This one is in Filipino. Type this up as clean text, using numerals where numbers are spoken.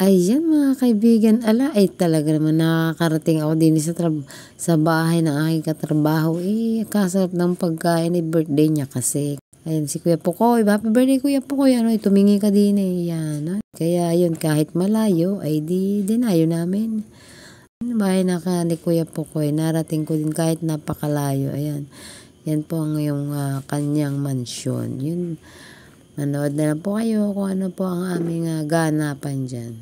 Ayan mga kaibigan, ay talaga naman nakakarating ako din sa bahay ng aking katrabaho. Kasarap ng pagkain, birthday niya kasi. Ayan si Kuya Pukoy, happy birthday Kuya Pukoy, tumingi ka din yan. Kaya yun, kahit malayo, ay dinayo namin. Bahay na ni Kuya Pukoy, narating ko din kahit napakalayo. Ayan, yan po ang yung kanyang mansyon. Yun, manood na lang po kayo kung ano po ang aming ganapan dyan.